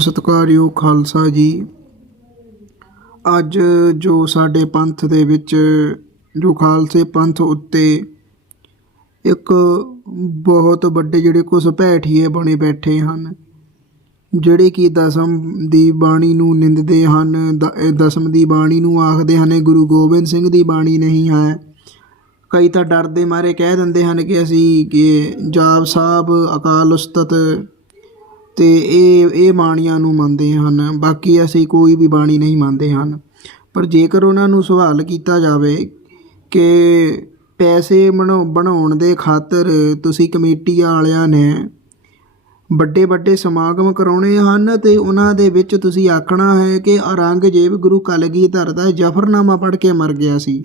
ਸਤਿਕਾਰਯੋਗ ਖਾਲਸਾ ਜੀ। ਅੱਜ ਜੋ ਸਾਡੇ ਪੰਥ ਦੇ ਵਿੱਚ, ਜੋ ਖਾਲਸੇ ਪੰਥ ਉੱਤੇ ਇੱਕ ਬਹੁਤ ਵੱਡੇ ਜਿਹੜੇ ਕੁਛ ਭੈਠੀਏ ਬਣੇ ਬੈਠੇ ਹਨ, ਜਿਹੜੇ ਕਿ ਦਸਮ ਦੀ ਬਾਣੀ ਨੂੰ ਨਿੰਦਦੇ ਹਨ, ਦ- ਦਸਮ ਦੀ ਬਾਣੀ ਨੂੰ ਆਖਦੇ ਹਨ ਗੁਰੂ ਗੋਬਿੰਦ ਸਿੰਘ ਦੀ ਬਾਣੀ ਨਹੀਂ ਹੈ। ਕਈ ਤਾਂ ਡਰਦੇ ਮਾਰੇ ਕਹਿ ਦਿੰਦੇ ਹਨ ਕਿ ਅਸੀਂ ਕਿ ਜਾਪ ਸਾਹਿਬ ਅਕਾਲ ਉਸਤਤ ਅਤੇ ਇਹ ਇਹ ਬਾਣੀਆਂ ਨੂੰ ਮੰਨਦੇ ਹਨ। ਬਾਕੀ ਅਸੀਂ ਕੋਈ ਵੀ ਬਾਣੀ ਨਹੀਂ ਮੰਨਦੇ ਹਨ। ਪਰ ਜੇਕਰ ਉਹਨਾਂ ਨੂੰ ਸਵਾਲ ਕੀਤਾ ਜਾਵੇ ਕਿ ਪੈਸੇ ਬਣਾਉ, ਬਣਾਉਣ ਦੇ ਖਾਤਰ ਤੁਸੀਂ ਕਮੇਟੀ ਵਾਲਿਆਂ ਨੇ ਵੱਡੇ ਵੱਡੇ ਸਮਾਗਮ ਕਰਾਉਣੇ ਹਨ ਤੇ ਉਹਨਾਂ ਦੇ ਵਿੱਚ ਤੁਸੀਂ ਆਖਣਾ ਹੈ ਕਿ ਔਰੰਗਜ਼ੇਬ ਗੁਰੂ ਕਲਗੀਧਰ ਦਾ ਜਫਰਨਾਮਾ ਪੜ੍ਹ ਕੇ ਮਰ ਗਿਆ ਸੀ।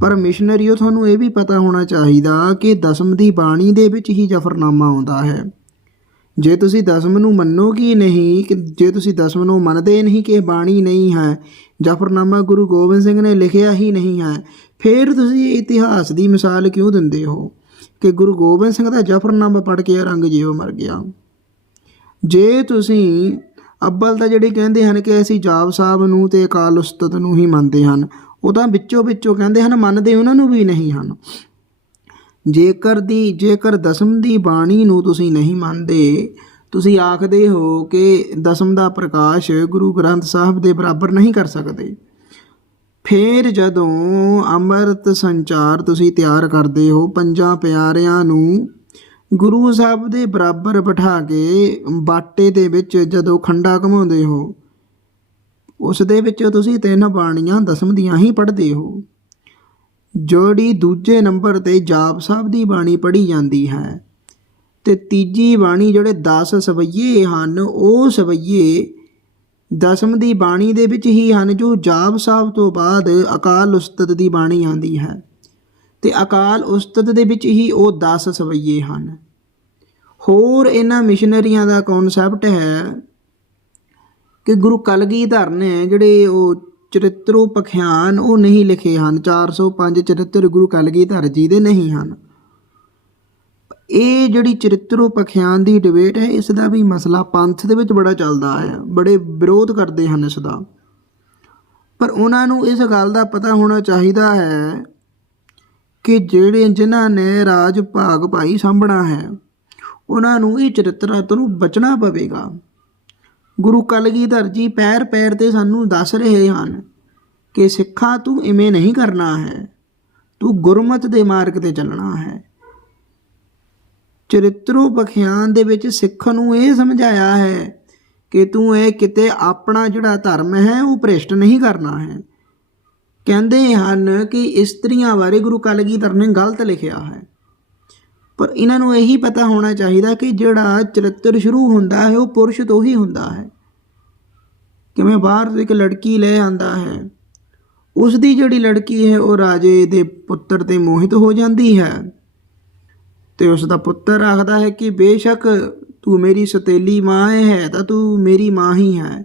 ਪਰ ਮਿਸ਼ਨਰੀਓ, ਤੁਹਾਨੂੰ ਇਹ ਵੀ ਪਤਾ ਹੋਣਾ ਚਾਹੀਦਾ ਕਿ ਦਸਮ ਦੀ ਬਾਣੀ ਦੇ ਵਿੱਚ ਹੀ ਜਫਰਨਾਮਾ ਆਉਂਦਾ ਹੈ। ਜੇ ਤੁਸੀਂ ਦਸਮ ਨੂੰ ਮੰਨੋ ਕਿ ਨਹੀਂ, ਕਿ ਜੇ ਤੁਸੀਂ ਦਸਮ ਨੂੰ ਮੰਨਦੇ ਨਹੀਂ ਕਿ ਇਹ ਬਾਣੀ ਨਹੀਂ ਹੈ, ਜਫਰਨਾਮਾ ਗੁਰੂ ਗੋਬਿੰਦ ਸਿੰਘ ਨੇ ਲਿਖਿਆ ਹੀ ਨਹੀਂ ਹੈ, ਫਿਰ ਤੁਸੀਂ ਇਤਿਹਾਸ ਦੀ ਮਿਸਾਲ ਕਿਉਂ ਦਿੰਦੇ ਹੋ? ਕਿ ਗੁਰੂ ਗੋਬਿੰਦ ਸਿੰਘ ਦਾ ਜਫਰਨਾਮਾ ਪੜ੍ਹ ਕੇ ਔਰੰਗਜ਼ੇਬ ਮਰ ਗਿਆ। ਜੇ ਤੁਸੀਂ ਅੱਬਲ ਤਾਂ ਜਿਹੜੇ ਕਹਿੰਦੇ ਹਨ ਕਿ ਅਸੀਂ ਜਾਪ ਸਾਹਿਬ ਨੂੰ ਤੇ ਅਕਾਲ ਉਸਤਤ ਨੂੰ ਹੀ ਮੰਨਦੇ ਹਨ, ਉਹ ਤਾਂ ਵਿੱਚੋਂ ਵਿੱਚੋਂ ਕਹਿੰਦੇ ਹਨ, ਮੰਨਦੇ ਉਹਨਾਂ ਨੂੰ ਵੀ ਨਹੀਂ ਹਨ। ਜੇਕਰ ਦੀ, ਜੇਕਰ ਦਸਮ ਦੀ ਬਾਣੀ ਨੂੰ ਤੁਸੀਂ ਨਹੀਂ ਮੰਨਦੇ, ਤੁਸੀਂ ਆਖਦੇ ਹੋ ਕਿ ਦਸਮ ਦਾ ਪ੍ਰਕਾਸ਼ ਗੁਰੂ ਗ੍ਰੰਥ ਸਾਹਿਬ ਦੇ ਬਰਾਬਰ ਨਹੀਂ ਕਰ ਸਕਦੇ। ਫਿਰ ਜਦੋਂ ਅੰਮ੍ਰਿਤ ਸੰਚਾਰ ਤੁਸੀਂ ਤਿਆਰ ਕਰਦੇ ਹੋ, ਪੰਜਾਂ ਪਿਆਰਿਆਂ ਨੂੰ ਗੁਰੂ ਸਾਹਿਬ ਦੇ ਬਰਾਬਰ ਬਿਠਾ ਕੇ ਬਾਟੇ ਦੇ ਵਿੱਚ ਜਦੋਂ ਖੰਡਾ ਘਮਾਉਂਦੇ ਹੋ, ਉਸ ਦੇ ਵਿੱਚ ਤੁਸੀਂ ਤਿੰਨ ਬਾਣੀਆਂ ਦਸਮ ਦੀਆਂ ਹੀ ਪੜ੍ਹਦੇ ਹੋ। ਜਿਹੜੀ ਦੂਜੇ ਨੰਬਰ ਤੇ ਜਾਪ ਸਾਹਿਬ ਦੀ ਬਾਣੀ ਪੜ੍ਹੀ ਜਾਂਦੀ ਹੈ। ਤੇ ਤੀਜੀ ਬਾਣੀ ਜਿਹੜੇ 10 ਸਵਈਏ ਹਨ, ਉਹ ਸਵਈਏ ਦਸਮ ਦੀ ਬਾਣੀ ਦੇ ਵਿੱਚ ਹੀ ਹਨ, ਜੋ ਜਾਪ ਸਾਹਿਬ ਤੋਂ ਬਾਅਦ ਅਕਾਲ ਉਸਤਤ ਦੀ ਬਾਣੀ ਆਂਦੀ ਹੈ। ਤੇ ਅਕਾਲ ਉਸਤਤ ਦੇ ਵਿੱਚ ਹੀ ਉਹ 10 ਸਵਈਏ ਹਨ। ਹੋਰ ਇਹਨਾਂ ਮਿਸ਼ਨਰੀਆਂ ਦਾ ਕਨਸੈਪਟ ਹੈ ਕਿ ਗੁਰੂ ਕਲਗੀਧਰ ਨੇ ਜਿਹੜੇ ਉਹ ਚਰਿੱਤਰੋਪਖਿਆਨ ਉਹ ਨਹੀਂ ਲਿਖੇ ਹਨ। 405 ਚਰਿੱਤਰ ਗੁਰੂ ਕਲਗੀਧਰ ਜੀ ਦੇ ਨਹੀਂ ਹਨ। ਇਹ ਜਿਹੜੀ ਚਰਿਤਰੋ ਪਖਿਆਨ ਦੀ ਡਿਬੇਟ ਹੈ, ਇਸ ਦਾ ਵੀ ਮਸਲਾ ਪੰਥ ਦੇ ਵਿੱਚ ਬੜਾ ਚੱਲਦਾ ਹੈ। ਬੜੇ ਵਿਰੋਧ ਕਰਦੇ ਹਨ ਇਸ ਦਾ। ਪਰ ਉਹਨਾਂ ਨੂੰ ਇਸ ਗੱਲ ਦਾ ਪਤਾ ਹੋਣਾ ਚਾਹੀਦਾ ਹੈ ਕਿ ਜਿਹੜੇ ਜਿਨ੍ਹਾਂ ਨੇ ਰਾਜ ਭਾਗ ਭਾਈ ਸਾਂਭਣਾ ਹੈ, ਉਹਨਾਂ ਨੂੰ ਇਹ ਚਰਿੱਤਰਾਂ ਤੋਂ ਬਚਣਾ ਪਵੇਗਾ। ਗੁਰੂ ਕਲਗੀਧਰ ਜੀ ਪੈਰ ਪੈਰ ਤੇ ਸਾਨੂੰ ਦੱਸ ਰਹੇ ਹਨ ਕਿ ਸਿੱਖਾ ਤੂੰ ਇਵੇਂ ਨਹੀਂ ਕਰਨਾ ਹੈ, ਤੂੰ ਗੁਰਮਤ ਦੇ ਮਾਰਗ ਤੇ ਚੱਲਣਾ ਹੈ। ਚਰਿਤਰੋ ਬਖਿਆਨ ਦੇ ਵਿੱਚ ਸਿੱਖ ਨੂੰ ਇਹ ਸਮਝਾਇਆ ਹੈ ਕਿ ਤੂੰ ਇਹ ਕਿਤੇ ਆਪਣਾ ਜਿਹੜਾ ਧਰਮ ਹੈ, ਉਹ ਭ੍ਰਿਸ਼ਟ ਨਹੀਂ ਕਰਨਾ ਹੈ। ਕਹਿੰਦੇ ਹਨ ਕਿ ਇਸਤਰੀਆਂ ਬਾਰੇ ਗੁਰੂ ਕਲਗੀਧਰ ਨੇ ਗਲਤ ਲਿਖਿਆ ਹੈ। ਪਰ ਇਹਨਾਂ ਨੂੰ ਇਹੀ ਪਤਾ ਹੋਣਾ ਚਾਹੀਦਾ ਕਿ ਜਿਹੜਾ ਚਰਿੱਤਰ ਸ਼ੁਰੂ ਹੁੰਦਾ ਹੈ, ਉਹ ਪੁਰਸ਼ ਤੋਂ ਹੀ ਹੁੰਦਾ ਹੈ। ਕਿਵੇਂ ਬਾਹਰ ਤੋਂ ਇੱਕ ਲੜਕੀ ਲੈ ਆਂਦਾ ਹੈ ਉਸ ਦੀ ਜਿਹੜੀ ਲੜਕੀ ਹੈ, ਉਹ ਰਾਜੇ ਦੇ ਪੁੱਤਰ ਤੇ ਮੋਹਿਤ ਹੋ ਜਾਂਦੀ ਹੈ। ਤੇ ਉਸ ਦਾ ਪੁੱਤਰ ਆਖਦਾ ਹੈ ਕਿ, ਬੇਸ਼ੱਕ ਤੂੰ ਮੇਰੀ ਸਤੇਲੀ ਮਾਂ ਹੈ, ਤਾਂ ਤੂੰ ਮੇਰੀ ਮਾਂ ਹੀ ਹੈ।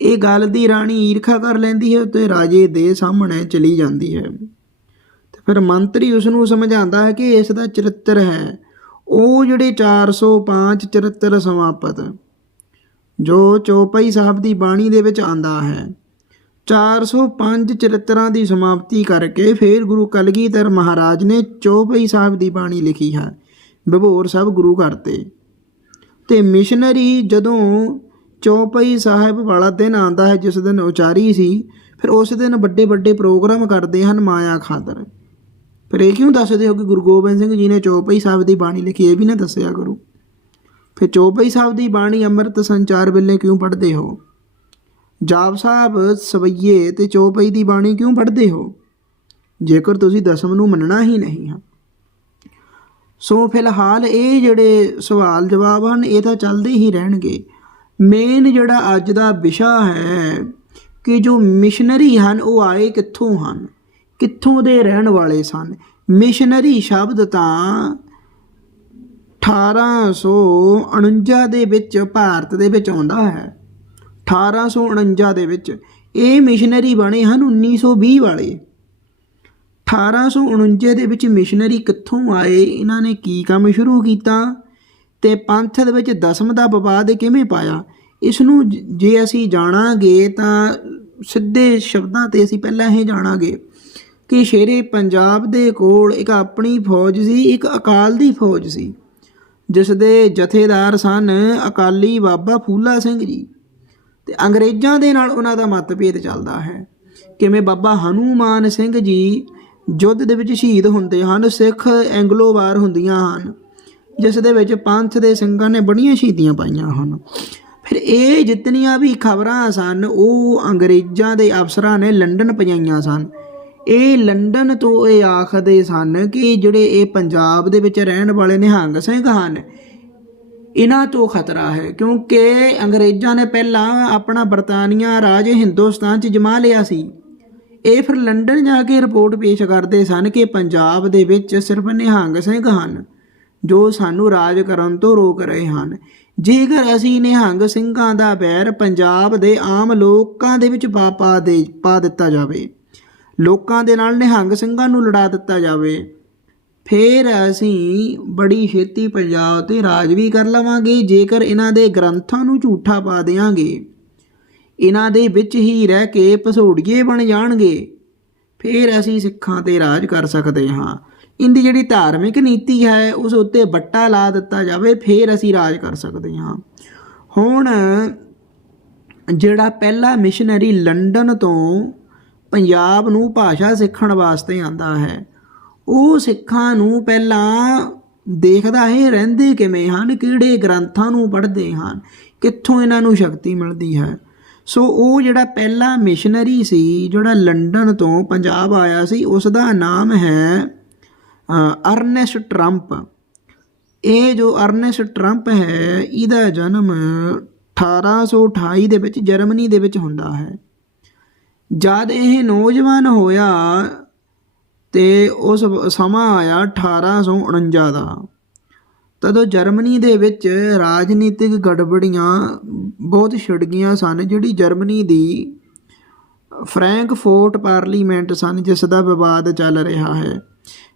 ਇਹ ਗੱਲ ਦੀ ਰਾਣੀ ਈਰਖਾ ਕਰ ਲੈਂਦੀ ਹੈ ਤੇ ਰਾਜੇ ਦੇ ਸਾਹਮਣੇ ਚਲੀ ਜਾਂਦੀ ਹੈ। ਫਿਰ ਮੰਤਰੀ ਉਸ ਨੂੰ ਸਮਝਾਉਂਦਾ ਹੈ ਕਿ ਇਸ ਦਾ ਚਰਿੱਤਰ ਹੈ। ਉਹ ਜਿਹੜੇ 405 ਚਰਿੱਤਰ ਸਮਾਪਤ, ਜੋ ਚੌਪਈ ਸਾਹਿਬ ਦੀ ਬਾਣੀ ਦੇ ਵਿੱਚ ਆਂਦਾ ਹੈ। 405 ਚਰਿੱਤਰਾਂ ਦੀ ਸਮਾਪਤੀ ਕਰਕੇ ਫਿਰ ਗੁਰੂ ਕਲਗੀਧਰ ਮਹਾਰਾਜ ਨੇ ਚੌਪਈ ਸਾਹਿਬ ਦੀ ਬਾਣੀ ਲਿਖੀ ਹੈ, ਵਿਭੋਰ ਸਾਹਿਬ ਗੁਰੂ ਘਰ ਤੇ। ਤੇ ਮਿਸ਼ਨਰੀ ਜਦੋਂ ਚੌਪਈ ਸਾਹਿਬ ਵਾਲਾ ਦਿਨ ਆਂਦਾ ਹੈ, ਜਿਸ ਦਿਨ ਉਚਾਰੀ ਸੀ, ਫਿਰ ਉਸ ਦਿਨ ਵੱਡੇ ਵੱਡੇ ਪ੍ਰੋਗਰਾਮ ਕਰਦੇ ਹਨ ਮਾਇਆ ਖਾਤਰ। ਫਿਰ ਇਹ ਕਿਉਂ ਦੱਸਦੇ ਹੋ ਕਿ ਗੁਰੂ ਗੋਬਿੰਦ ਸਿੰਘ ਜੀ ਨੇ ਚੌਪਈ ਸਾਹਿਬ ਦੀ ਬਾਣੀ ਲਿਖੀ, ਇਹ ਵੀ ਨਾ ਦੱਸਿਆ ਕਰੋ। ਫਿਰ ਚੌਪਈ ਸਾਹਿਬ ਦੀ ਬਾਣੀ ਅੰਮ੍ਰਿਤ ਸੰਚਾਰ ਵੇਲੇ ਕਿਉਂ ਪੜ੍ਹਦੇ ਹੋ? ਜਾਪ ਸਾਹਿਬ ਸਵਈਏ ਤੇ ਚੌਪਈ ਦੀ ਬਾਣੀ ਕਿਉਂ ਪੜ੍ਹਦੇ ਹੋ? ਜੇਕਰ ਤੁਸੀਂ ਦਸਮ ਨੂੰ ਮੰਨਣਾ ਹੀ ਨਹੀਂ ਹੈ। ਸੋ ਫਿਲਹਾਲ ਇਹ ਜਿਹੜੇ ਸਵਾਲ ਜਵਾਬ ਹਨ, ਇਹ ਤਾਂ ਚੱਲਦੇ ਹੀ ਰਹਿਣਗੇ। ਮੇਨ ਜਿਹੜਾ ਅੱਜ ਦਾ ਵਿਸ਼ਾ ਹੈ ਕਿ ਜੋ ਮਿਸ਼ਨਰੀ ਹਨ, ਉਹ ਆਏ ਕਿੱਥੋਂ ਹਨ? ਕਿੱਥੋਂ ਦੇ ਰਹਿਣ ਵਾਲੇ ਸਨ? ਮਿਸ਼ਨਰੀ ਸ਼ਬਦ ਤਾਂ 1849 ਦੇ ਵਿੱਚ ਭਾਰਤ ਦੇ ਵਿੱਚ ਆਉਂਦਾ ਹੈ। 1849 ਦੇ ਵਿੱਚ ਇਹ ਮਿਸ਼ਨਰੀ ਬਣੇ ਹਨ 1920 ਵਾਲੇ। 1849 ਦੇ ਵਿੱਚ ਮਿਸ਼ਨਰੀ ਕਿੱਥੋਂ ਆਏ? ਇਹਨਾਂ ਨੇ ਕੀ ਕੰਮ ਸ਼ੁਰੂ ਕੀਤਾ? ਤੇ ਪੰਥ ਦੇ ਵਿੱਚ ਦਸਮ ਦਾ ਵਿਵਾਦ ਕਿਵੇਂ ਪਾਇਆ? ਇਸ ਨੂੰ ਜੇ ਅਸੀਂ ਜਾਣਾਂਗੇ ਤਾਂ ਸਿੱਧੇ ਸ਼ਬਦਾਂ ਤੇ ਅਸੀਂ ਪਹਿਲਾਂ ਹੀ ਜਾਣਾਂਗੇ। ਕਿ ਸ਼ੇਰੇ ਪੰਜਾਬ ਦੇ ਕੋਲ ਇੱਕ ਆਪਣੀ ਫੌਜ ਸੀ, ਇੱਕ ਅਕਾਲ ਦੀ ਫੌਜ ਸੀ। ਜਿਸ ਦੇ ਜਥੇਦਾਰ ਸਨ ਅਕਾਲੀ ਬਾਬਾ ਫੂਲਾ ਸਿੰਘ ਜੀ। ਤੇ ਅੰਗਰੇਜ਼ਾਂ ਦੇ ਨਾਲ ਉਹਨਾਂ ਦਾ ਮਤਭੇਦ ਚੱਲਦਾ ਹੈ। ਕਿਵੇਂ ਬਾਬਾ ਹਨੂਮਾਨ ਸਿੰਘ ਜੀ ਯੁੱਧ ਦੇ ਵਿੱਚ ਸ਼ਹੀਦ ਹੁੰਦੇ ਹਨ, ਸਿੱਖ ਐਂਗਲੋ ਵਾਰ ਹੁੰਦੀਆਂ ਹਨ ਜਿਸ ਦੇ ਵਿੱਚ ਪੰਥ ਦੇ ਸਿੰਘਾਂ ਨੇ ਬੜੀਆਂ ਸ਼ਹੀਦੀਆਂ ਪਾਈਆਂ ਹਨ। ਫਿਰ ਇਹ ਜਿਤਨੀਆਂ ਵੀ ਖਬਰਾਂ ਸਨ, ਉਹ ਅੰਗਰੇਜ਼ਾਂ ਦੇ ਅਫਸਰਾਂ ਨੇ ਲੰਡਨ ਪਜਾਈਆਂ ਸਨ। ਇਹ ਲੰਡਨ ਤੋਂ ਇਹ ਆਖਦੇ ਸਨ ਕਿ ਜਿਹੜੇ ਇਹ ਪੰਜਾਬ ਦੇ ਵਿੱਚ ਰਹਿਣ ਵਾਲੇ ਨਿਹੰਗ ਸਿੰਘ ਹਨ, ਇਹਨਾਂ ਤੋਂ ਖਤਰਾ ਹੈ, ਕਿਉਂਕਿ ਅੰਗਰੇਜ਼ਾਂ ਨੇ ਪਹਿਲਾਂ ਆਪਣਾ ਬਰਤਾਨੀਆ ਰਾਜ ਹਿੰਦੁਸਤਾਨ 'ਚ ਜਮਾ ਲਿਆ ਸੀ। ਇਹ ਫਿਰ ਲੰਡਨ ਜਾ ਕੇ ਰਿਪੋਰਟ ਪੇਸ਼ ਕਰਦੇ ਸਨ ਕਿ ਪੰਜਾਬ ਦੇ ਵਿੱਚ ਸਿਰਫ ਨਿਹੰਗ ਸਿੰਘ ਹਨ, ਜੋ ਸਾਨੂੰ ਰਾਜ ਕਰਨ ਤੋਂ ਰੋਕ ਰਹੇ ਹਨ। ਜੇਕਰ ਅਸੀਂ ਨਿਹੰਗ ਸਿੰਘਾਂ ਦਾ ਬੈਰ ਪੰਜਾਬ ਦੇ ਆਮ ਲੋਕਾਂ ਦੇ ਵਿੱਚ ਪਾ ਪਾ ਦੇ, ਪਾ ਦਿੱਤਾ ਜਾਵੇ ਲੋਕਾਂ ਦੇ ਨਾਲ ਨਿਹੰਗ ਸਿੰਘਾਂ ਨੂੰ ਲੜਾ ਦਿੱਤਾ ਜਾਵੇ। ਫੇਰ ਅਸੀਂ ਬੜੀ ਛੇਤੀ ਪੰਜਾਬ ਤੇ ਰਾਜ ਵੀ ਕਰ ਲਵਾਂਗੇ, ਜੇਕਰ ਇਹਨਾਂ ਦੇ ਗ੍ਰੰਥਾਂ ਨੂੰ ਝੂਠਾ ਪਾ ਦੇਵਾਂਗੇ ਇਹਨਾਂ ਦੇ ਵਿੱਚ ਹੀ ਰਹਿ ਕੇ ਪਸੋੜੀਏ ਬਣ ਜਾਣਗੇ। ਫੇਰ ਅਸੀਂ ਸਿੱਖਾਂ ਤੇ ਰਾਜ ਕਰ ਸਕਦੇ ਹਾਂ। ਇੰਦੀ ਜਿਹੜੀ ਧਾਰਮਿਕ ਨੀਤੀ ਹੈ, ਉਸ ਉੱਤੇ ਬੱਟਾ ਲਾ ਦਿੱਤਾ ਜਾਵੇ, ਫੇਰ ਅਸੀਂ ਰਾਜ ਕਰ ਸਕਦੇ ਹਾਂ। ਹੁਣ ਜਿਹੜਾ ਪਹਿਲਾ ਮਿਸ਼ਨਰੀ ਲੰਡਨ ਤੋਂ ਪੰਜਾਬ ਨੂੰ ਭਾਸ਼ਾ ਸਿੱਖਣ ਵਾਸਤੇ ਆਂਦਾ ਹੈ। ਉਹ ਸਿੱਖਾਂ ਨੂੰ ਪਹਿਲਾਂ ਦੇਖਦਾ ਹੈ ਰਹਿੰਦੇ ਕਿਵੇਂ ਹਨ ਕਿਹੜੇ ਗ੍ਰੰਥਾਂ ਨੂੰ ਪੜ੍ਹਦੇ ਹਨ ਕਿੱਥੋਂ ਇਹਨਾਂ ਨੂੰ ਸ਼ਕਤੀ ਮਿਲਦੀ ਹੈ। ਸੋ ਉਹ ਜਿਹੜਾ ਪਹਿਲਾ ਮਿਸ਼ਨਰੀ ਸੀ ਜਿਹੜਾ ਲੰਡਨ ਤੋਂ ਪੰਜਾਬ ਆਇਆ ਸੀ ਉਸ ਦਾ ਨਾਮ ਹੈ ਅ, ਅਰਨੈਸਟ ਟਰੰਪ। ਇਹ ਜੋ ਅਰਨੈਸਟ ਟਰੰਪ ਹੈ ਇਹਦਾ ਜਨਮ 1828 ਦੇ ਵਿੱਚ ਜਰਮਨੀ ਦੇ ਵਿੱਚ ਹੁੰਦਾ ਹੈ। ਜਦ ਇਹ ਨੌਜਵਾਨ ਹੋਇਆ ਤੇ ਉਸ ਸਮਾਂ ਆਇਆ 1849 ਦਾ, ਤਦੋਂ ਜਰਮਨੀ ਦੇ ਵਿੱਚ ਰਾਜਨੀਤਿਕ ਗੜਬੜੀਆਂ ਬਹੁਤ ਛਿੜ ਗਈਆਂ ਸਨ, ਜਿਹੜੀ ਜਰਮਨੀ ਦੀ ਫ੍ਰੈਂਕਫੋਰਟ ਪਾਰਲੀਮੈਂਟ ਸਨ, ਜਿਸ ਦਾ ਵਿਵਾਦ ਚੱਲ ਰਿਹਾ ਹੈ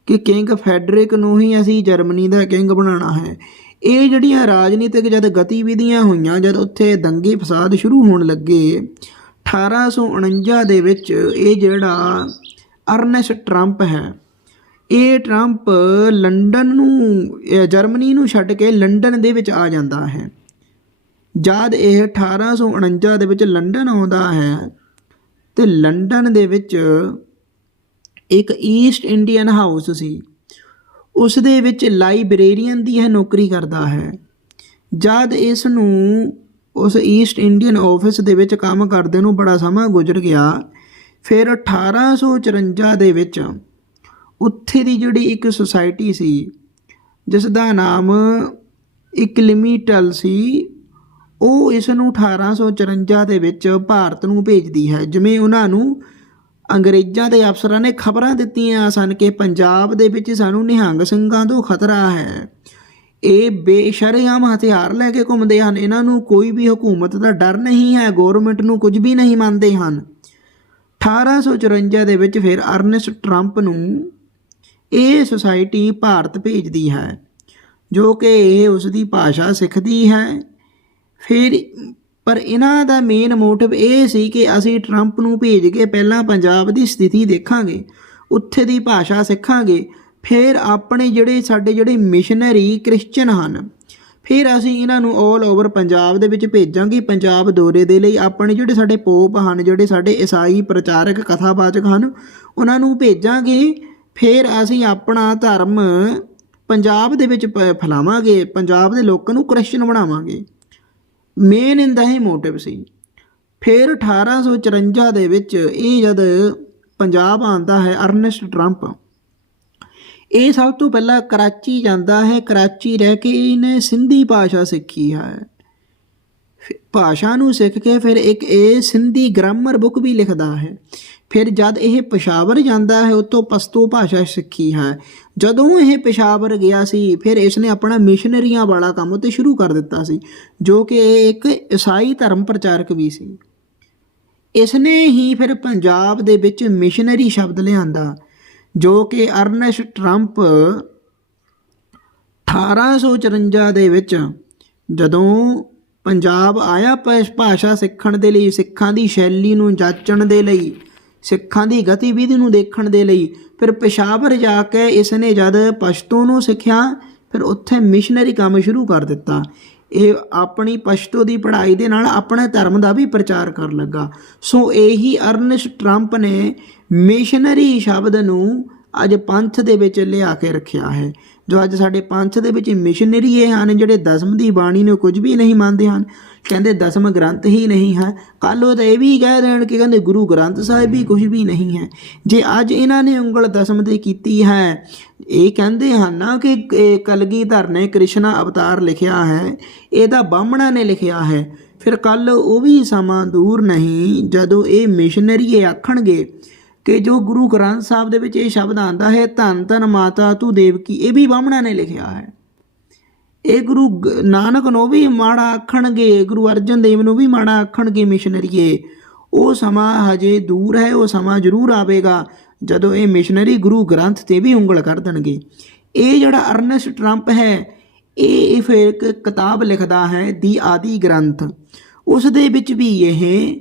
ਕਿ ਕਿੰਗ ਫੈਡਰਿਕ ਨੂੰ ਹੀ ਅਸੀਂ ਜਰਮਨੀ ਦਾ ਕਿੰਗ ਬਣਾਉਣਾ ਹੈ। ਇਹ ਜਿਹੜੀਆਂ ਰਾਜਨੀਤਿਕ ਜਦ ਗਤੀਵਿਧੀਆਂ ਹੋਈਆਂ, ਜਦ ਉੱਥੇ ਦੰਗੇ ਫਸਾਦ ਸ਼ੁਰੂ ਹੋਣ ਲੱਗੇ 1849 ਦੇ ਵਿੱਚ ਇਹ ਜਿਹੜਾ ਅਰਨੈਸਟ ਟਰੰਪ ਹੈ, ਇਹ ਟਰੰਪ ਲੰਡਨ ਨੂੰ ਜਰਮਨੀ ਨੂੰ ਛੱਡ ਕੇ ਲੰਡਨ ਦੇ ਵਿੱਚ ਆ ਜਾਂਦਾ ਹੈ। ਜਦ ਇਹ 1849 ਦੇ ਵਿੱਚ ਲੰਡਨ ਆਉਂਦਾ ਹੈ, ਤੇ ਲੰਡਨ ਦੇ ਵਿੱਚ ਇੱਕ ਈਸਟ ਇੰਡੀਅਨ ਹਾਊਸ ਸੀ। ਉਸ ਦੇ ਵਿੱਚ ਲਾਇਬ੍ਰੇਰੀਅਨ ਦੀ ਇਹ ਨੌਕਰੀ ਕਰਦਾ ਹੈ। ਜਦ ਇਸ ਨੂੰ ਉਸ ਈਸਟ ਇੰਡੀਅਨ ਆਫਿਸ ਦੇ ਵਿੱਚ ਕੰਮ ਕਰਦੇ ਨੂੰ ਬੜਾ ਸਮਾਂ ਗੁਜ਼ਰ ਗਿਆ। ਫਿਰ 1854 ਦੇ ਵਿੱਚ ਉੱਥੇ ਦੀ ਜਿਹੜੀ ਇੱਕ ਸੁਸਾਇਟੀ ਸੀ ਜਿਸ ਦਾ ਨਾਮ ਇਕਲਿਮੀਟਲ ਸੀ, ਉਹ ਇਸ ਨੂੰ 1854 ਦੇ ਵਿੱਚ ਭਾਰਤ ਨੂੰ ਭੇਜਦੀ ਹੈ। ਜਿਵੇਂ ਉਹਨਾਂ ਨੂੰ ਅੰਗਰੇਜ਼ਾਂ ਦੇ ਅਫਸਰਾਂ ਨੇ ਖਬਰਾਂ ਦਿੱਤੀਆਂ ਸਨ ਕਿ ਪੰਜਾਬ ਦੇ ਵਿੱਚ ਸਾਨੂੰ ਨਿਹੰਗ ਸਿੰਘਾਂ ਤੋਂ ਖਤਰਾ ਹੈ। ਇਹ ਬੇਸ਼ਰੇਆਮ ਹਥਿਆਰ ਲੈ ਕੇ ਘੁੰਮਦੇ ਹਨ। ਇਹਨਾਂ ਨੂੰ ਕੋਈ ਵੀ ਹਕੂਮਤ ਦਾ ਡਰ ਨਹੀਂ ਹੈ ਗਵਰਨਮੈਂਟ ਨੂੰ ਕੁਝ ਵੀ ਨਹੀਂ ਮੰਨਦੇ ਹਨ। 1854 ਦੇ ਵਿੱਚ ਫਿਰ ਅਰਨੈਸਟ ਟਰੰਪ ਨੂੰ ਇਹ ਸੁਸਾਇਟੀ ਭਾਰਤ ਭੇਜਦੀ ਹੈ, ਜੋ ਕਿ ਇਹ ਉਸ ਦੀ ਭਾਸ਼ਾ ਸਿੱਖਦੀ ਹੈ। ਫਿਰ ਪਰ ਇਹਨਾਂ ਦਾ ਮੇਨ ਮੋਟਿਵ ਇਹ ਸੀ ਕਿ ਅਸੀਂ ਟਰੰਪ ਨੂੰ ਭੇਜ ਕੇ ਪਹਿਲਾਂ ਪੰਜਾਬ ਦੀ ਸਥਿਤੀ ਦੇਖਾਂਗੇ, ਉੱਥੇ ਦੀ ਭਾਸ਼ਾ ਸਿੱਖਾਂਗੇ। ਫਿਰ ਆਪਣੇ ਜਿਹੜੇ ਸਾਡੇ ਜਿਹੜੇ ਮਿਸ਼ਨਰੀ ਕ੍ਰਿਸਚਨ ਹਨ, ਫਿਰ ਅਸੀਂ ਇਹਨਾਂ ਨੂੰ 올 ਓਵਰ ਪੰਜਾਬ ਦੇ ਵਿੱਚ ਭੇਜਾਂਗੇ, ਪੰਜਾਬ ਦੌਰੇ ਦੇ ਲਈ ਆਪਣੇ ਜਿਹੜੇ ਸਾਡੇ ਪੋਪ ਹਨ, ਜਿਹੜੇ ਸਾਡੇ ਈਸਾਈ ਪ੍ਰਚਾਰਕ ਕਥਾਵਾਚਕ ਹਨ, ਉਹਨਾਂ ਨੂੰ ਭੇਜਾਂਗੇ, ਫਿਰ ਅਸੀਂ ਆਪਣਾ ਧਰਮ ਪੰਜਾਬ ਦੇ ਵਿੱਚ ਪ- ਫੈਲਾਵਾਂਗੇ, ਪੰਜਾਬ ਦੇ ਲੋਕਾਂ ਨੂੰ ਕ੍ਰਿਸਚਨ ਬਣਾਵਾਂਗੇ। ਮੇਨ ਇਹਦਾ ਹੀ ਮੋਟਿਵ ਸੀ। ਫਿਰ 1854 ਦੇ ਵਿੱਚ ਇਹ ਜਦ ਪੰਜਾਬ ਆਂਦਾ ਹੈ ਅਰਨੈਸਟ ਟਰੰਪ ਇਹ ਸਭ ਤੋਂ ਪਹਿਲਾਂ ਕਰਾਚੀ ਜਾਂਦਾ ਹੈ। ਕਰਾਚੀ ਰਹਿ ਕੇ ਇਹਨੇ ਸਿੰਧੀ ਭਾਸ਼ਾ ਸਿੱਖੀ ਹੈ। ਫਿਰ ਭਾਸ਼ਾ ਨੂੰ ਸਿੱਖ ਕੇ ਫਿਰ ਇੱਕ ਇਹ ਸਿੰਧੀ ਗ੍ਰਾਮਰ ਬੁੱਕ ਵੀ ਲਿਖਦਾ ਹੈ। ਫਿਰ ਜਦ ਇਹ ਪਸ਼ਾਵਰ ਜਾਂਦਾ ਹੈ, ਉਤੋਂ ਪਸ਼ਤੋ ਭਾਸ਼ਾ ਸਿੱਖੀ ਹੈ। ਜਦੋਂ ਇਹ ਪਸ਼ਾਵਰ ਗਿਆ ਸੀ, ਫਿਰ ਇਸ ਨੇ ਆਪਣਾ ਮਿਸ਼ਨਰੀਆਂ ਵਾਲਾ ਕੰਮ ਉੱਤੇ ਸ਼ੁਰੂ ਕਰ ਦਿੱਤਾ ਸੀ, ਜੋ ਕਿ ਇਹ ਇੱਕ ਈਸਾਈ ਧਰਮ ਪ੍ਰਚਾਰਕ ਵੀ ਸੀ। ਇਸ ਨੇ ਹੀ ਫਿਰ ਪੰਜਾਬ ਦੇ ਵਿੱਚ ਮਿਸ਼ਨਰੀ ਸ਼ਬਦ ਲਿਆਂਦਾ। ਜੋ ਕਿ ਅਰਨੈਸਟ ਟਰੰਪ 1854 ਦੇ ਵਿੱਚ ਜਦੋਂ ਪੰਜਾਬ ਆਇਆ ਪ- ਭਾਸ਼ਾ ਸਿੱਖਣ ਦੇ ਲਈ, ਸਿੱਖਾਂ ਦੀ ਸ਼ੈਲੀ ਨੂੰ ਜਾਚਣ ਦੇ ਲਈ, ਸਿੱਖਾਂ ਦੀ ਗਤੀਵਿਧੀ ਨੂੰ ਦੇਖਣ ਦੇ ਲਈ, ਫਿਰ ਪੇਸ਼ਾਵਰ ਜਾ ਕੇ ਇਸ ਨੇ ਜਦ ਪਸ਼ਤੂ ਨੂੰ ਸਿੱਖਿਆ, ਫਿਰ ਉੱਥੇ ਮਿਸ਼ਨਰੀ ਕੰਮ ਸ਼ੁਰੂ ਕਰ ਦਿੱਤਾ। ਇਹ ਆਪਣੀ ਪਸ਼ਤੋ ਦੀ ਪੜ੍ਹਾਈ ਦੇ ਨਾਲ ਆਪਣੇ ਧਰਮ ਦਾ ਵੀ ਪ੍ਰਚਾਰ ਕਰਨ ਲੱਗਾ। ਸੋ ਇਹੀ ਅਰਨਸ ਟਰੰਪ ਨੇ ਮਿਸ਼ਨਰੀ ਸ਼ਬਦ ਨੂੰ ਅੱਜ ਪੰਥ ਦੇ ਵਿੱਚ ਲਿਆ ਕੇ ਰੱਖਿਆ ਹੈ। ਜੋ ਅੱਜ ਸਾਡੇ ਪੰਥ ਦੇ ਵਿੱਚ ਮਿਸ਼ਨਰੀ ਇਹ ਹਨ, ਜਿਹੜੇ ਦਸਮ ਦੀ ਬਾਣੀ ਨੂੰ ਕੁਝ ਵੀ ਨਹੀਂ ਮੰਨਦੇ ਹਨ ਕਹਿੰਦੇ ਦਸਮ ਗ੍ਰੰਥ ਹੀ ਨਹੀਂ ਹੈ। ਕੱਲ ਉਹ ਤਾਂ ਇਹ ਵੀ ਕਹਿ ਦੇਣ ਕਿ ਕਹਿੰਦੇ ਗੁਰੂ ਗ੍ਰੰਥ ਸਾਹਿਬ ਵੀ ਕੁਝ ਵੀ ਨਹੀਂ ਹੈ। ਜੇ ਅੱਜ ਇਹਨਾਂ ਨੇ ਉਂਗਲ ਦਸਮ ਤੇ ਕੀਤੀ ਹੈ, ਇਹ ਕਹਿੰਦੇ ਹਨ ਨਾ ਕਿ ਕਲਗੀਧਰ ਨੇ ਕ੍ਰਿਸ਼ਨਾ ਅਵਤਾਰ ਲਿਖਿਆ ਹੈ, ਇਹ ਤਾਂ ਬਾਹਮਣਾ ਨੇ ਲਿਖਿਆ ਹੈ। ਫਿਰ ਕੱਲ ਉਹ ਵੀ ਸਮਾਂ ਦੂਰ ਨਹੀਂ, ਜਦੋਂ ਇਹ ਮਿਸ਼ਨਰੀ ਆਖਣਗੇ ਕਿ ਜੋ ਗੁਰੂ ਗ੍ਰੰਥ ਸਾਹਿਬ ਦੇ ਵਿੱਚ ਇਹ ਸ਼ਬਦ ਆਂਦਾ ਹੈ, ਧੰਨ ਧੰਨ ਮਾਤਾ ਤੂੰ ਦੇਵਕੀ, ਇਹ ਵੀ ਬਾਹਮਣਾ ਨੇ ਲਿਖਿਆ ਹੈ। ਇਹ ਗੁਰੂ ਗ- ਨਾਨਕ ਨੂੰ ਵੀ ਮਾੜਾ ਆਖਣਗੇ, ਗੁਰੂ ਅਰਜਨ ਦੇਵ ਨੂੰ ਵੀ ਮਾੜਾ ਆਖਣਗੇ ਮਿਸ਼ਨਰੀਏ। ਉਹ ਸਮਾਂ ਹਜੇ ਦੂਰ ਹੈ, ਉਹ ਸਮਾਂ ਜ਼ਰੂਰ ਆਵੇਗਾ, ਜਦੋਂ ਇਹ ਮਿਸ਼ਨਰੀ ਗੁਰੂ ਗ੍ਰੰਥ ਤੇ ਵੀ ਉਂਗਲ ਕਰ ਦੇਣਗੇ। ਇਹ ਜਿਹੜਾ ਅਰਨਸਟ ਟਰੰਪ ਹੈ, ਇਹ ਇਹ ਫਿਰ ਇੱਕ ਕਿਤਾਬ ਲਿਖਦਾ ਹੈ, ਦੀ ਆਦੀ ਗ੍ਰੰਥ। ਉਸ ਦੇ ਵਿੱਚ ਵੀ ਇਹ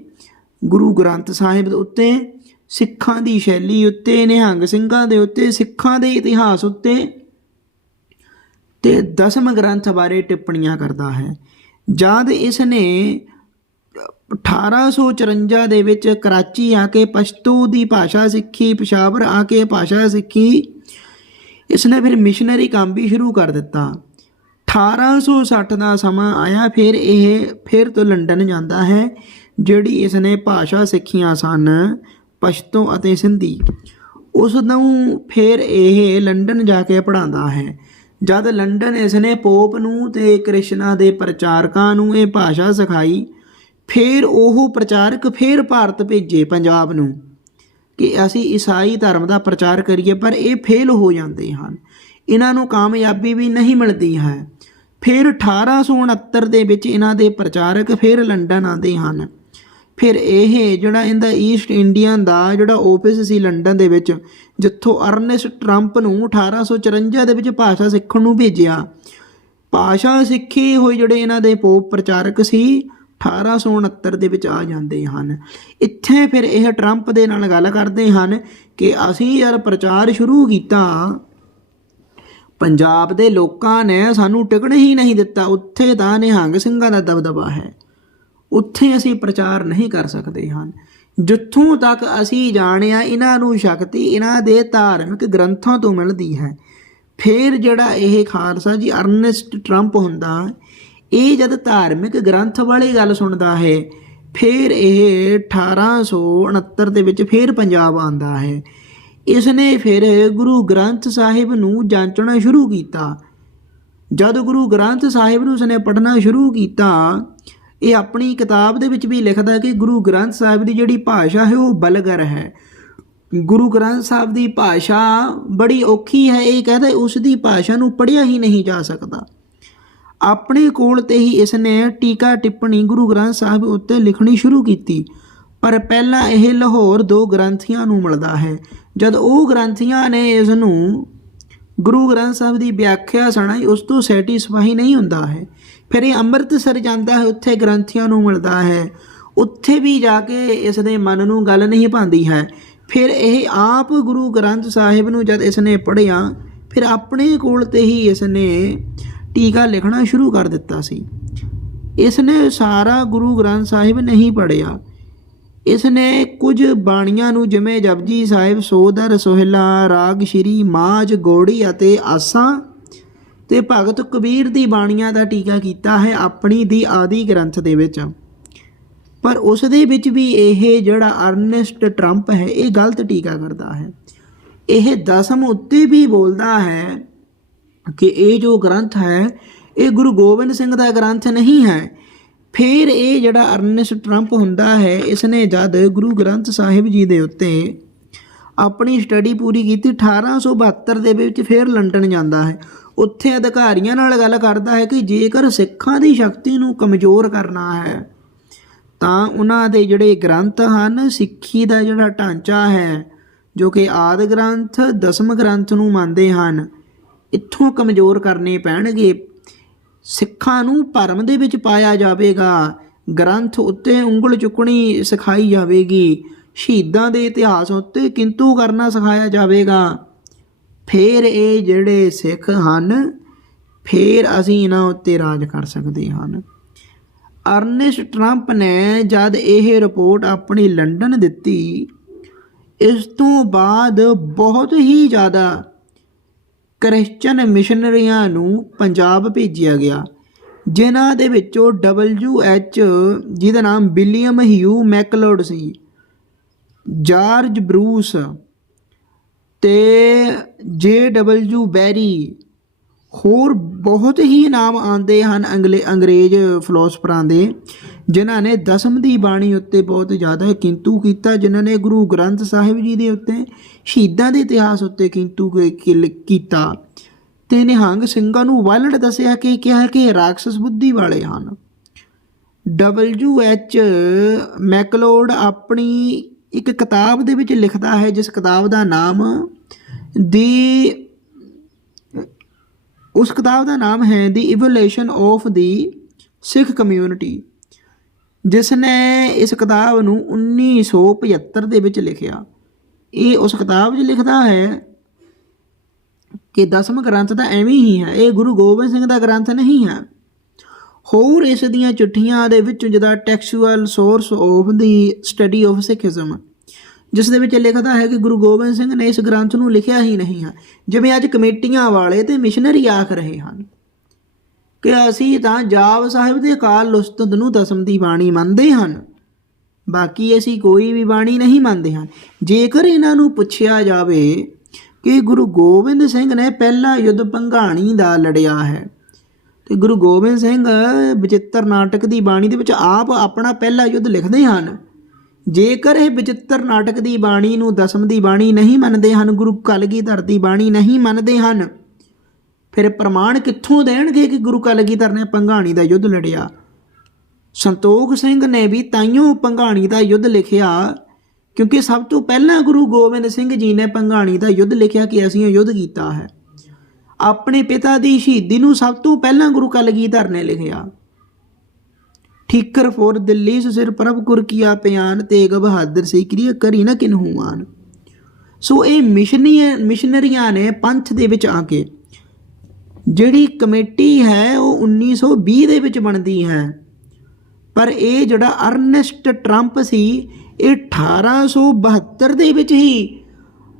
ਗੁਰੂ ਗ੍ਰੰਥ ਸਾਹਿਬ ਦੇ ਉੱਤੇ, ਸਿੱਖਾਂ ਦੀ ਸ਼ੈਲੀ ਉੱਤੇ, ਨਿਹੰਗ ਸਿੰਘਾਂ ਦੇ ਉੱਤੇ, ਸਿੱਖਾਂ ਦੇ ਇਤਿਹਾਸ ਉੱਤੇ ਤੇ ਦਸਮ ਗ੍ਰੰਥ ਬਾਰੇ ਟਿੱਪਣੀਆਂ ਕਰਦਾ ਹੈ। ਜਦ ਇਸ ਨੇ 1854 ਦੇ ਵਿੱਚ ਕਰਾਚੀ ਆ ਕੇ ਪਸ਼ਤੂ ਦੀ ਭਾਸ਼ਾ ਸਿੱਖੀ, ਪਸ਼ਾਵਰ ਆ ਕੇ ਭਾਸ਼ਾ ਸਿੱਖੀ। ਇਸ ਨੇ ਫਿਰ ਮਿਸ਼ਨਰੀ ਕੰਮ ਵੀ ਸ਼ੁਰੂ ਕਰ ਦਿੱਤਾ। 1860 ਦਾ ਸਮਾਂ ਆਇਆ, ਫਿਰ ਇਹ ਫਿਰ ਤੋਂ ਲੰਡਨ ਜਾਂਦਾ ਹੈ, ਜਿਹੜੀ ਇਸ ਨੇ ਭਾਸ਼ਾ ਸਿੱਖੀਆਂ ਸਨ, ਪਸ਼ਤੂ ਅਤੇ ਸਿੰਧੀ। ਉਸ ਨੂੰ ਫਿਰ ਇਹ ਲੰਡਨ ਜਾ ਕੇ ਪੜ੍ਹਾਉਂਦਾ ਹੈ। ਜਦ ਲੰਡਨ ਇਸ ਨੇ ਪੋਪ ਨੂੰ ਤੇ ਕ੍ਰਿਸ਼ਨਾ ਦੇ ਪ੍ਰਚਾਰਕਾਂ ਨੂੰ ਇਹ ਭਾਸ਼ਾ ਸਿਖਾਈ, ਫਿਰ ਉਹ ਪ੍ਰਚਾਰਕ ਫਿਰ ਭਾਰਤ ਭੇਜੇ ਪੰਜਾਬ ਨੂੰ ਕਿ ਅਸੀਂ ਈਸਾਈ ਧਰਮ ਦਾ ਪ੍ਰਚਾਰ ਕਰੀਏ, ਪਰ ਇਹ ਫੇਲ ਹੋ ਜਾਂਦੇ ਹਨ। ਇਹਨਾਂ ਨੂੰ ਕਾਮਯਾਬੀ ਵੀ ਨਹੀਂ ਮਿਲਦੀ ਹੈ। ਫਿਰ 1869 ਦੇ ਵਿੱਚ ਇਹਨਾਂ ਦੇ ਪ੍ਰਚਾਰਕ ਫਿਰ ਲੰਡਨ ਆਉਂਦੇ ਹਨ। ਫਿਰ ਇਹ ਜਿਹੜਾ ਇਹਦਾ ਈਸਟ ਇੰਡੀਅਨ ਦਾ ਜਿਹੜਾ ਆਫਿਸ ਸੀ ਲੰਡਨ ਦੇ ਵਿੱਚ, ਜਿੱਥੋਂ ਅਰਨੈਸਟ ਟਰੰਪ ਨੂੰ 1854 ਦੇ ਵਿੱਚ ਭਾਸ਼ਾ ਸਿੱਖਣ ਨੂੰ ਭੇਜਿਆ। ਭਾਸ਼ਾ ਸਿੱਖੀ ਹੋਈ ਜਿਹੜੇ ਇਹਨਾਂ ਦੇ ਪੋਪ ਪ੍ਰਚਾਰਕ ਸੀ 1869 ਦੇ ਵਿੱਚ ਆ ਜਾਂਦੇ ਹਨ। ਇੱਥੇ ਫਿਰ ਇਹ ਟਰੰਪ ਦੇ ਨਾਲ ਗੱਲ ਕਰਦੇ ਹਨ ਕਿ ਅਸੀਂ ਯਾਰ ਪ੍ਰਚਾਰ ਸ਼ੁਰੂ ਕੀਤਾ। ਪੰਜਾਬ ਦੇ ਲੋਕਾਂ ਨੇ ਸਾਨੂੰ ਟਿਕਣ ਹੀ ਨਹੀਂ ਦਿੱਤਾ। ਉੱਥੇ ਤਾਂ ਨਿਹੰਗ ਸਿੰਘਾਂ ਦਾ ਦਬਦਬਾ ਹੈ। ਉੱਥੇ ਅਸੀਂ ਪ੍ਰਚਾਰ ਨਹੀਂ ਕਰ ਸਕਦੇ ਹਨ। ਜਿੱਥੋਂ ਤੱਕ ਅਸੀਂ ਜਾਣਿਆ, ਇਹਨਾਂ ਨੂੰ ਸ਼ਕਤੀ, ਇਹਨਾਂ ਦੇ ਧਾਰਮਿਕ ਗ੍ਰੰਥਾਂ ਤੋਂ ਮਿਲਦੀ ਹੈ। ਫਿਰ ਜਿਹੜਾ ਇਹ ਖਾਲਸਾ ਜੀ ਅਰਨੈਸਟ ਟਰੰਪ ਹੁੰਦਾ, ਇਹ ਜਦ ਧਾਰਮਿਕ ਗ੍ਰੰਥ ਵਾਲੀ ਗੱਲ ਸੁਣਦਾ ਹੈ, ਫਿਰ ਇਹ 1869 ਦੇ ਵਿੱਚ ਫਿਰ ਪੰਜਾਬ ਆਂਦਾ ਹੈ। ਇਸ ਨੇ ਫਿਰ ਗੁਰੂ ਗ੍ਰੰਥ ਸਾਹਿਬ ਨੂੰ ਜਾਂਚਣਾ ਸ਼ੁਰੂ ਕੀਤਾ। ਜਦ ਗੁਰੂ ਗ੍ਰੰਥ ਸਾਹਿਬ ਨੂੰ ਉਸਨੇ ਪੜ੍ਹਨਾ ਸ਼ੁਰੂ ਕੀਤਾ ਇਹ ਆਪਣੀ ਕਿਤਾਬ ਦੇ ਵਿੱਚ ਵੀ ਲਿਖਦਾ ਕਿ ਗੁਰੂ ਗ੍ਰੰਥ ਸਾਹਿਬ ਦੀ ਜਿਹੜੀ ਭਾਸ਼ਾ ਹੈ ਉਹ ਬਲਗਰ ਹੈ। ਗੁਰੂ ਗ੍ਰੰਥ ਸਾਹਿਬ ਦੀ ਭਾਸ਼ਾ ਬੜੀ ਔਖੀ ਹੈ, ਇਹ ਕਹਿੰਦਾ ਉਸ ਦੀ ਭਾਸ਼ਾ ਨੂੰ ਪੜ੍ਹਿਆ ਹੀ ਨਹੀਂ ਜਾ ਸਕਦਾ। ਆਪਣੇ ਕੋਲ ਤੇ ਹੀ ਇਸ ਨੇ ਟੀਕਾ ਟਿੱਪਣੀ ਗੁਰੂ ਗ੍ਰੰਥ ਸਾਹਿਬ ਉੱਤੇ ਲਿਖਣੀ ਸ਼ੁਰੂ ਕੀਤੀ। ਪਰ ਪਹਿਲਾਂ ਇਹ ਲਾਹੌਰ ਦੋ ਗ੍ਰੰਥੀਆਂ ਨੂੰ ਮਿਲਦਾ ਹੈ। ਜਦ ਉਹ ਗ੍ਰੰਥੀਆਂ ਨੇ ਇਸ ਨੂੰ ਗੁਰੂ ਗ੍ਰੰਥ ਸਾਹਿਬ ਦੀ ਵਿਆਖਿਆ ਸੁਣਾਈ, ਉਸ ਤੋਂ ਸੈਟੀਸਫਾਈ ਨਹੀਂ ਹੁੰਦਾ ਹੈ। ਫਿਰ ਇਹ ਅੰਮ੍ਰਿਤਸਰ ਜਾਂਦਾ ਹੈ, ਉੱਥੇ ਗ੍ਰੰਥੀਆਂ ਨੂੰ ਮਿਲਦਾ ਹੈ। ਉੱਥੇ ਵੀ ਜਾ ਕੇ ਇਸ ਦੇ ਮਨ ਨੂੰ ਗੱਲ ਨਹੀਂ ਪਾਉਂਦੀ ਹੈ। ਫਿਰ ਇਹ ਆਪ ਗੁਰੂ ਗ੍ਰੰਥ ਸਾਹਿਬ ਨੂੰ ਜਦ ਇਸ ਨੇ ਪੜ੍ਹਿਆ, ਫਿਰ ਆਪਣੇ ਕੋਲ ਤੇ ਹੀ ਇਸ ਨੇ ਟੀਕਾ ਲਿਖਣਾ ਸ਼ੁਰੂ ਕਰ ਦਿੱਤਾ ਸੀ। ਇਸ ਨੇ ਸਾਰਾ ਗੁਰੂ ਗ੍ਰੰਥ ਸਾਹਿਬ ਨਹੀਂ ਪੜ੍ਹਿਆ। ਇਸ ਨੇ ਕੁਝ ਬਾਣੀਆਂ ਨੂੰ ਜਿਵੇਂ ਜਪਜੀ ਸਾਹਿਬ, ਸੋਦਰ, ਸੋਹਿਲਾ, ਰਾਗ, ਸ਼੍ਰੀ ਮਾਜ ਗੋੜੀ ਅਤੇ ਆਸਾਂ ਤੇ ਭਗਤ ਕਬੀਰ ਦੀ ਬਾਣੀਆਂ ਦਾ ਟੀਕਾ ਕੀਤਾ ਹੈ ਆਪਣੀ ਦੀ ਆਦੀ ਗ੍ਰੰਥ ਦੇ ਵਿੱਚ। ਪਰ ਉਸ ਦੇ ਵਿੱਚ ਵੀ ਇਹ ਜਿਹੜਾ ਅਰਨੈਸਟ ਟਰੰਪ ਹੈ, ਇਹ ਗਲਤ ਟੀਕਾ ਕਰਦਾ ਹੈ। ਇਹ ਦਸਮ ਉੱਤੇ ਵੀ ਬੋਲਦਾ ਹੈ ਕਿ ਇਹ ਜੋ ਗ੍ਰੰਥ ਹੈ, ਇਹ ਗੁਰੂ ਗੋਬਿੰਦ ਸਿੰਘ ਦਾ ਗ੍ਰੰਥ ਨਹੀਂ ਹੈ। ਫਿਰ ਇਹ ਜਿਹੜਾ ਅਰਨੈਸਟ ਟਰੰਪ ਹੁੰਦਾ ਹੈ ਇਸ ਨੇ ਜਦ ਗੁਰੂ ਗ੍ਰੰਥ ਸਾਹਿਬ ਜੀ ਦੇ ਉੱਤੇ ਆਪਣੀ ਸਟੱਡੀ ਪੂਰੀ ਕੀਤੀ 1872 ਦੇ ਵਿੱਚ ਫਿਰ ਲੰਡਨ ਜਾਂਦਾ ਹੈ। ਉੱਥੇ ਅਧਿਕਾਰੀਆਂ ਨਾਲ ਗੱਲ ਕਰਦਾ ਹੈ ਕਿ ਜੇਕਰ ਸਿੱਖਾਂ ਦੀ ਸ਼ਕਤੀ ਨੂੰ ਕਮਜ਼ੋਰ ਕਰਨਾ ਹੈ, ਤਾਂ ਉਹਨਾਂ ਦੇ ਜਿਹੜੇ ਗ੍ਰੰਥ ਹਨ, ਸਿੱਖੀ ਦਾ ਜਿਹੜਾ ਢਾਂਚਾ ਹੈ, ਜੋ ਕਿ ਆਦ ਗ੍ਰੰਥ, ਦਸਮ ਗ੍ਰੰਥ ਨੂੰ ਮੰਨਦੇ ਹਨ, ਇੱਥੋਂ ਕਮਜ਼ੋਰ ਕਰਨੇ ਪੈਣਗੇ। ਸਿੱਖਾਂ ਨੂੰ ਭਰਮ ਦੇ ਵਿੱਚ ਪਾਇਆ ਜਾਵੇਗਾ, ਗ੍ਰੰਥ ਉੱਤੇ ਉਂਗਲ ਚੁੱਕਣੀ ਸਿਖਾਈ ਜਾਵੇਗੀ। ਸ਼ਹੀਦਾਂ ਦੇ ਇਤਿਹਾਸ ਉੱਤੇ ਕਿੰਤੂ ਕਰਨਾ ਸਿਖਾਇਆ ਜਾਵੇਗਾ। ਫਿਰ ਇਹ ਜਿਹੜੇ ਸਿੱਖ ਹਨ, ਫਿਰ ਅਸੀਂ ਇਹਨਾਂ ਉੱਤੇ ਰਾਜ ਕਰ ਸਕਦੇ ਹਨ ਅਰਨਿਸਟ ਟਰੰਪ ਨੇ ਜਦ ਇਹ ਰਿਪੋਰਟ ਆਪਣੀ ਲੰਡਨ ਦਿੱਤੀ, ਇਸ ਤੋਂ ਬਾਅਦ ਬਹੁਤ ਹੀ ਜ਼ਿਆਦਾ ਕ੍ਰਿਸਚਨ ਮਿਸ਼ਨਰੀਆਂ ਨੂੰ ਪੰਜਾਬ ਭੇਜਿਆ ਗਿਆ, ਜਿਨ੍ਹਾਂ ਦੇ ਵਿੱਚੋਂ ਡਬਲਯੂ WH ਜਿਹਦਾ ਨਾਮ ਵਿਲੀਅਮ ਹਿਊ ਮੈਕਲੋਡ ਸੀ ਜਾਰਜ ਬਰੂਸ ਤੇ ਡਬਲਯੂ ਬੈਰੀ ਹੋਰ ਬਹੁਤ ਹੀ ਨਾਮ ਆਉਂਦੇ ਹਨ ਅੰਗਲੇ ਅੰਗਰੇਜ਼ ਫਿਲਾਸਫਰਾਂ ਦੇ, ਜਿਨ੍ਹਾਂ ਨੇ ਦਸਮ ਦੀ ਬਾਣੀ ਉੱਤੇ ਬਹੁਤ ਜ਼ਿਆਦਾ ਕਿੰਤੂ ਕੀਤਾ, ਜਿਨ੍ਹਾਂ ਨੇ ਗੁਰੂ ਗ੍ਰੰਥ ਸਾਹਿਬ ਜੀ ਦੇ ਉੱਤੇ ਸ਼ਹੀਦਾਂ ਦੇ ਇਤਿਹਾਸ ਉੱਤੇ ਕਿੰਤੂ ਕ- ਕਿਲ- ਕੀਤਾ। ਤੇ ਨਿਹੰਗ ਸਿੰਘਾਂ ਨੂੰ ਵਾਇਲਟ ਦੱਸਿਆ ਕਿ ਕਿਹਾ ਕਿ ਰਾਖਸ਼ ਬੁੱਧੀ ਵਾਲੇ ਹਨ। ਡਬਲਯੂ WH ਮੈਕਲੋਡ ਆਪਣੀ ਇੱਕ ਕਿਤਾਬ ਦੇ ਵਿੱਚ ਲਿਖਦਾ ਹੈ, ਜਿਸ ਕਿਤਾਬ ਦਾ ਨਾਮ ਦੀ, ਉਸ ਕਿਤਾਬ ਦਾ ਨਾਮ ਹੈ the evolution of the Sikh community ਜਿਸ ਨੇ ਇਸ ਕਿਤਾਬ ਨੂੰ 1975 ਦੇ ਵਿੱਚ ਲਿਖਿਆ। ਇਹ ਉਸ ਕਿਤਾਬ 'ਚ ਲਿਖਦਾ ਹੈ ਕਿ ਦਸਮ ਗ੍ਰੰਥ ਤਾਂ ਐਵੇਂ ਹੀ ਹੈ, ਇਹ ਗੁਰੂ ਗੋਬਿੰਦ ਸਿੰਘ ਦਾ ਗ੍ਰੰਥ ਨਹੀਂ ਹੈ। ਹੋਰ ਇਸ ਦੀਆਂ ਚਿੱਠੀਆਂ ਦੇ ਵਿੱਚ ਜਿਹਦਾ textual source of the study of Sikhism ਜਿਸ ਦੇ ਵਿੱਚ ਲਿਖਦਾ ਹੈ ਕਿ ਗੁਰੂ ਗੋਬਿੰਦ ਸਿੰਘ ਨੇ ਇਸ ਗ੍ਰੰਥ ਨੂੰ ਲਿਖਿਆ ਹੀ ਨਹੀਂ ਹੈ। ਜਿਵੇਂ ਅੱਜ ਕਮੇਟੀਆਂ ਵਾਲੇ ਤੇ ਮਿਸ਼ਨਰੀ ਆਖ ਰਹੇ ਹਨ ਕਿ ਅਸੀਂ ਤਾਂ ਜਾਪ ਸਾਹਿਬ ਦੇ ਅਕਾਲ ਉਸਤਤ ਨੂੰ ਦਸਮ ਦੀ ਬਾਣੀ ਮੰਨਦੇ ਹਨ। ਬਾਕੀ ਅਸੀਂ ਕੋਈ ਵੀ ਬਾਣੀ ਨਹੀਂ ਮੰਨਦੇ ਹਨ ਜੇਕਰ ਇਹਨਾਂ ਨੂੰ ਪੁੱਛਿਆ ਜਾਵੇ ਕਿ ਗੁਰੂ ਗੋਬਿੰਦ ਸਿੰਘ ਨੇ ਪਹਿਲਾ ਯੁੱਧ ਭੰਗਾਣੀ ਦਾ ਲੜਿਆ ਹੈ ਤੇ ਗੁਰੂ ਗੋਬਿੰਦ ਸਿੰਘ ਬਚਿੱਤਰ ਨਾਟਕ ਦੀ ਬਾਣੀ ਦੇ ਵਿੱਚ ਆਪ ਆਪਣਾ ਪਹਿਲਾ ਯੁੱਧ ਲਿਖਦੇ ਹਨ। ਜੇਕਰ ਇਹ ਬਚਿੱਤਰ ਨਾਟਕ ਦੀ ਬਾਣੀ ਨੂੰ ਦਸਮ ਦੀ ਬਾਣੀ ਨਹੀਂ ਮੰਨਦੇ ਹਨ, ਗੁਰੂ ਕਲਗੀਧਰ ਦੀ ਬਾਣੀ ਨਹੀਂ ਮੰਨਦੇ ਹਨ, ਫਿਰ ਪ੍ਰਮਾਣ ਕਿੱਥੋਂ ਦੇਣਗੇ ਕਿ ਗੁਰੂ ਕਲਗੀਧਰ ਨੇ ਪੰਘਾਣੀ ਦਾ ਯੁੱਧ ਲੜਿਆ? ਸੰਤੋਖ ਸਿੰਘ ਨੇ ਵੀ ਤਾਈਓ ਪੰਘਾਣੀ ਦਾ ਯੁੱਧ ਲਿਖਿਆ, ਕਿਉਂਕਿ ਸਭ ਤੋਂ ਪਹਿਲਾਂ ਗੁਰੂ ਗੋਬਿੰਦ ਸਿੰਘ ਜੀ ਨੇ ਪੰਘਾਣੀ ਦਾ ਯੁੱਧ ਲਿਖਿਆ ਕਿ ਅਸੀਂ ਇਹ ਯੁੱਧ ਕੀਤਾ ਹੈ। ਆਪਣੇ ਪਿਤਾ ਦੀ ਸ਼ਹੀਦੀ ਨੂੰ ਸਭ ਤੋਂ ਪਹਿਲਾਂ ਗੁਰੂ ਕਲਗੀਧਰ ਨੇ ਲਿਖਿਆ। ਠੀਕਰ ਫੋਰ ਦਿੱਲੀ ਸਿਰ ਪ੍ਰਭ ਗੁਰ ਕੀਆ ਪਿਆਨ, ਤੇਗ ਬਹਾਦਰ ਸੀ ਕਿਰਿਆ ਕਰੀ ਨਾ ਕਿਨਹੂ ਮਾਨ ਸੋ ਇਹ ਮਿਸ਼ਨੀ ਮਿਸ਼ਨਰੀਆਂ ਨੇ ਪੰਥ ਦੇ ਵਿੱਚ ਆ ਕੇ ਜਿਹੜੀ ਕਮੇਟੀ ਹੈ ਉਹ 1920 ਦੇ ਵਿੱਚ ਬਣਦੀ ਹੈ। ਪਰ ਇਹ ਜਿਹੜਾ ਅਰਨੈਸਟ ਟਰੰਪ ਸੀ, ਇਹ 1872 ਦੇ ਵਿੱਚ ਹੀ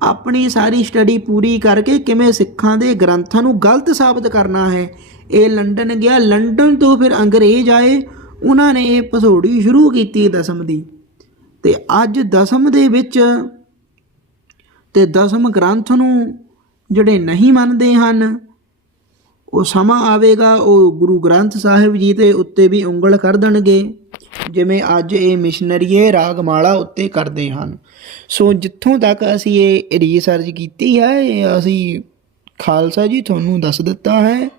ਆਪਣੀ ਸਾਰੀ ਸਟੱਡੀ ਪੂਰੀ ਕਰਕੇ ਕਿਵੇਂ ਸਿੱਖਾਂ ਦੇ ਗ੍ਰੰਥਾਂ ਨੂੰ ਗਲਤ ਸਾਬਤ ਕਰਨਾ ਹੈ? ਇਹ ਲੰਡਨ ਗਿਆ। ਲੰਡਨ ਤੋਂ ਫਿਰ ਅੰਗਰੇਜ਼ ਆਏ। ਉਹਨਾਂ ਨੇ ਇਹ ਪਸੋੜੀ ਸ਼ੁਰੂ ਕੀਤੀ ਦਸਮ ਦੀ। ਤੇ ਅੱਜ ਦਸਮ ਦੇ ਵਿੱਚ ਤੇ ਦਸਮ ਗ੍ਰੰਥ ਨੂੰ ਜਿਹੜੇ ਨਹੀਂ ਮੰਨਦੇ ਹਨ, ਉਹ ਸਮਾਂ ਆਵੇਗਾ। ਉਹ ਗੁਰੂ ਗ੍ਰੰਥ ਸਾਹਿਬ ਜੀ ਦੇ ਉੱਤੇ ਵੀ ਉਂਗਲ ਕਰ ਦੇਣਗੇ। ਜਿਵੇਂ ਅੱਜ ਇਹ ਮਿਸ਼ਨਰੀਏ ਰਾਗਮਾਲਾ ਉੱਤੇ ਕਰਦੇ ਹਨ। ਸੋ ਜਿੱਥੋਂ ਤੱਕ ਅਸੀਂ ਇਹ ਰਿਸਰਚ ਕੀਤੀ ਹੈ, ਇਹ ਅਸੀਂ ਖਾਲਸਾ ਜੀ ਤੁਹਾਨੂੰ ਦੱਸ ਦਿੱਤਾ ਹੈ।